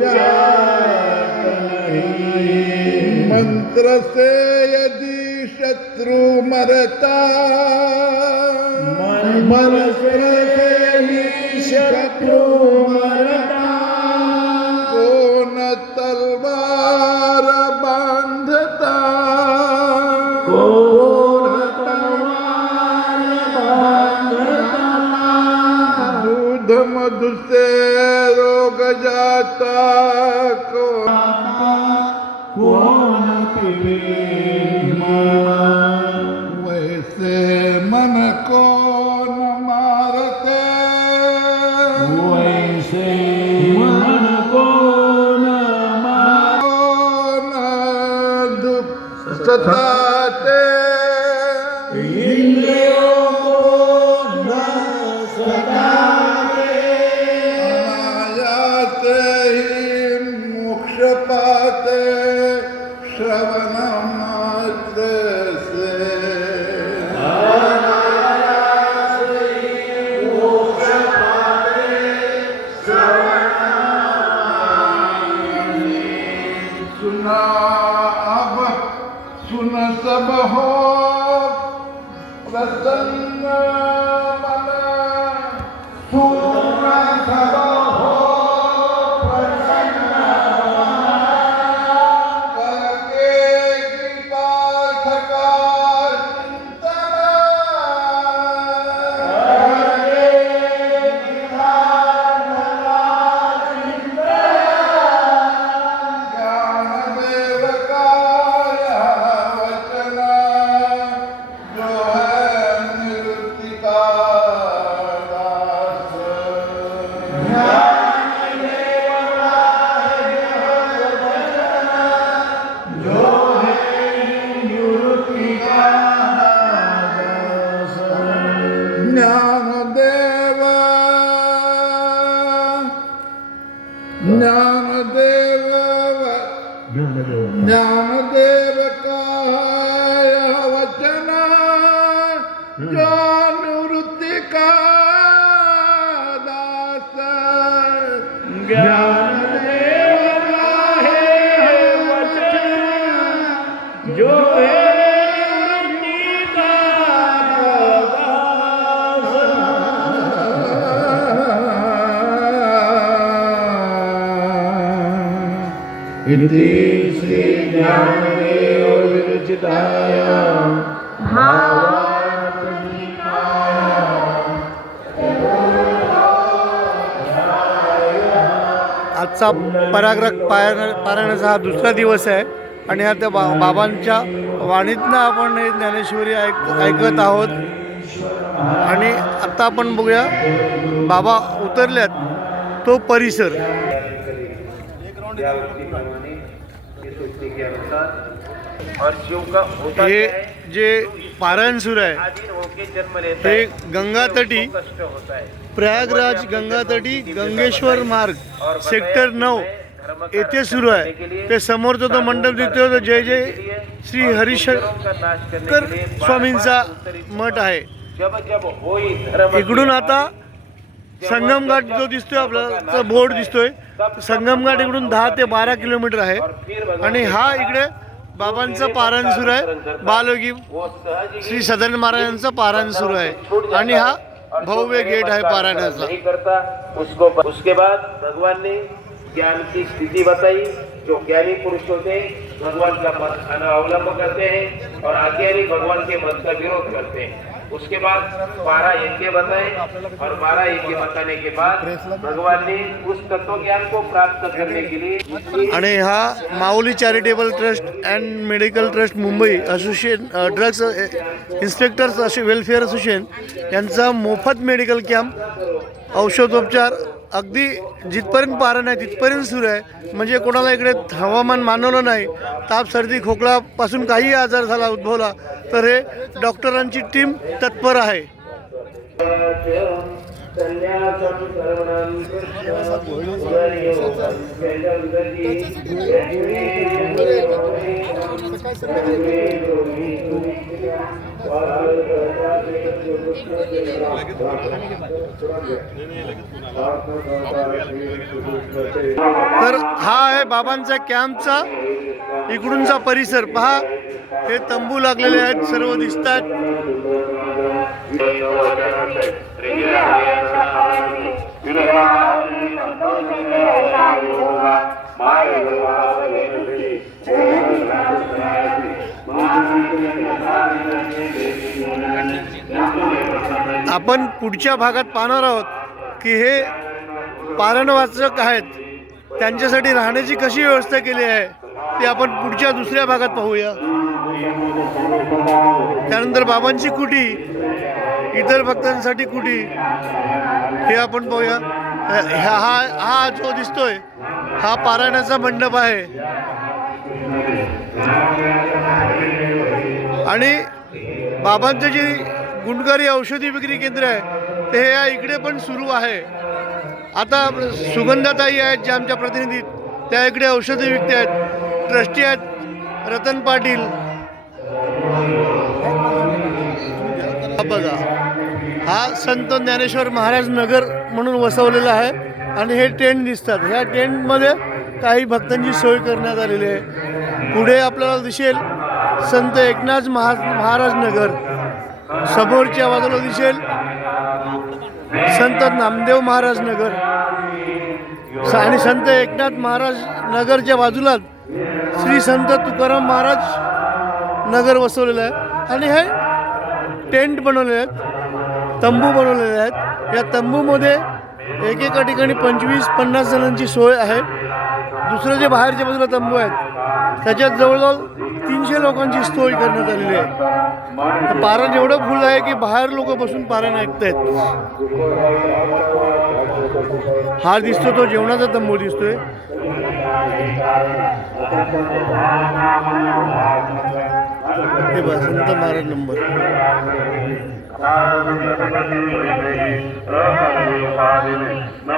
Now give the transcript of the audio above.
नहीं मंत्र से यदि शत्रु मरता। मन से शत्रु दूध मधु से रोग जाता को कोण वैसे मन को न मारते? वैसे मन कोण मार न दुख सताते سبحا فسلنا ज्ञानदेव ज्ञानदेव. का वचन निवृत्ति का दास। ज्ञान इति श्री ज्ञानदेव आजचा पराग्रह पारायण पारायणाचा हा दुसरा दिवस आहे आणि आता बा बाबांच्या वाणीतनं आपण हे ज्ञानेश्वरी ऐक ऐकत आहोत. आणि आत्ता आपण बघूया बाबा उतरल्यात तो परिसर. हे जे पारायण सुरू आहे आधीन होके जन्म लेता हे है गंगातटी उसको कष्ट होता है प्रयागराज गंगातटी गंगेश्वर मार्ग सेक्टर नऊ येथे सुरू आहे. ते समोरचा तो मंडप दिसतोय तो जय जय श्री हरिशंकर स्वामींचा मठ आहे. जब जब होई धर्म इकडून आता संगम घाट जो दिसतोय आपला बोर्ड दिसतोय. संगम घाट इकडून दहा ते बारा किलोमीटर आहे. आणि हा इकडे बाबांचं पारायण सुरू आहे. ही श्री सदन महाराजांचं पारायण सुरू आहे. आणि हा भव्य गेट आहे पारायणाचा. नहीं करता. उसको उसके बाद भगवान ने ज्ञान की स्थिति बताई. जो ज्ञानी पुरुष होते भगवान का मत अवलंब करते हैं और अज्ञानी भगवान के मत का विरोध करते हैं. उसके बाद बारह यज्ञ बताए और बारह यज्ञ बताने के बाद भगवान ने उस तत्व ज्ञान को प्राप्त करने के लिए आणि हा Mauli charitable trust and medical trust Mumbai association drugs inspectors असे वेलफेअर असोसिएशन यांचा मोफत मेडिकल कॅम्प औषधोपचार अगदी जिथपर्यंत पारण आहे तिथपर्यंत सुरू आहे. म्हणजे कोणाला इकडे हवामान मानवलं नाही ताप सर्दी खोकलापासून काही आजार झाला उद्भवला तर हे डॉक्टरांची टीम तत्पर आहे. तर हा आहे बाबांचा कॅम्पचा इकडूनचा परिसर. पहा हे तंबू लागलेले आहेत सर्व दिसतात आपण पुढच्या भागात पाहणार आहोत की हे पारणवाचक आहेत. त्यांच्यासाठी राहण्याची कशी व्यवस्था केली आहे ते आपण पुढच्या दुसऱ्या भागात पाहूया. त्यानंतर बाबांची कुटी इतर भक्तांसाठी कुटी हे आपण पाहूया. हा हा जो दिसतोय हा पारायणाचा मंडप आहे. आणि बाबांचं जे गुंडकारी औषधी विक्री केंद्र आहे. ते हे इकडे पण सुरू आहे. आता सुगंधाताई आहेत ज्या आमच्या प्रतिनिधी. त्या इकडे औषधे विकते आहेत. ट्रस्टी आहेत. रतन पाटील. बघा. हा संत ज्ञानेश्वर महाराज नगर म्हणून वसवलेला आहे. आणि हे टेंट दिसतात. ह्या टेंटमध्ये काही भक्तांची सोय करण्यात आलेली आहे. पुढे आपल्याला दिसेल संत एकनाथ महा महाराज नगर. समोरच्या बाजूला दिसेल संत नामदेव महाराज नगर. स- आणि संत एकनाथ महाराज नगरच्या बाजूलाच श्री संत तुकाराम महाराज नगर वसवलेलं आहे. आणि हे टेंट बनवलेले आहेत तंबू बनवलेले आहेत. या तंबूमध्ये एकेका ठिकाणी पंचवीस पन्नास जणांची सोय आहे. दुसरं जे बाहेरच्या बाजूला तंबू आहेत त्याच्यात जवळजवळ तीनशे लोकांची सोय करण्यात आलेली आहे. तर पारण एवढं फुल आहे की बाहेर लोक बसून पारण ऐकतायत. हा दिसतो तो जेवणाचा तंबू दिसतोय. हे बघा संत महाराज नंबर.